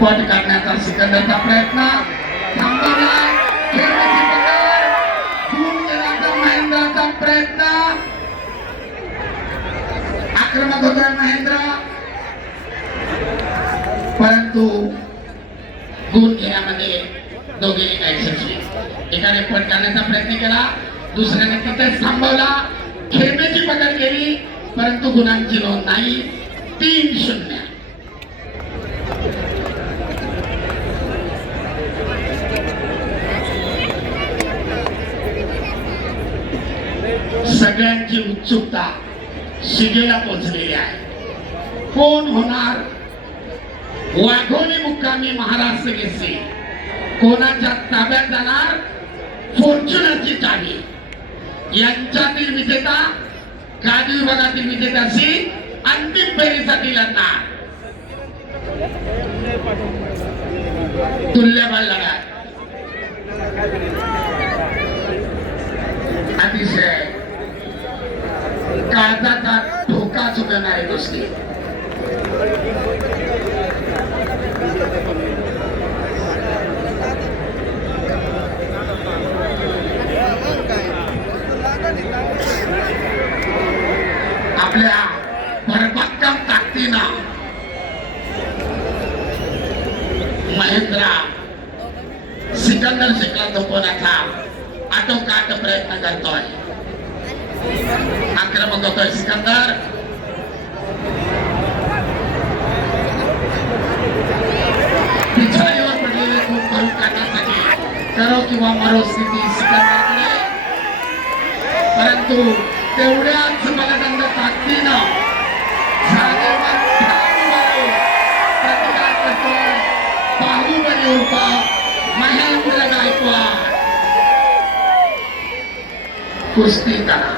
पट काढण्याचा सिकंदरचा प्रयत्न थांबवला. खेळण्याची पकड, दूर गेल्याचा महेंद्राचा प्रयत्न, आक्रमक होतोय महेंद्र, परंतु गुण घेण्यामध्ये दोघेही यशस्वी. एकाने पट काढण्याचा प्रयत्न केला, दुसऱ्याने तिथेच थांबवला, खेळण्याची पकड केली, परंतु गुणांची नोंद नाही. 3-0. सगळ्यांची उत्सुकता शिगेला पोहोचलेली आहे. कोण होणार वाघोली मुक्कामी महाराष्ट्र केसरी? कोणाच्या ताब्यात जाणार फॉर्च्युनरची चावी? यांच्यातील विजेता गादी विभागातील विजेत्याशी अंतिम फेरीसाठी लढणार. तुल्यबळ लढत, अतिशय काळजाचा धोका चुकवणारी गोष्टी. आपल्या भरभक्कम ताकदीनं महेंद्रा सिकंदर शेखला झोपवण्याचा आटोकाट प्रयत्न करतोय. आक्रमक होतोय सिकंदर. पिछाडीवर पडलेले खूप भरून काढण्यासाठी करो किंवा मरो स्थिती सिकंदरकडे, परंतु तेवढ्याच बलदंड ताकदीनं जागेवर प्रतिकार करतोय बाहुबली उर्फ महेंद्र गायकवाड. कुस्ती करा.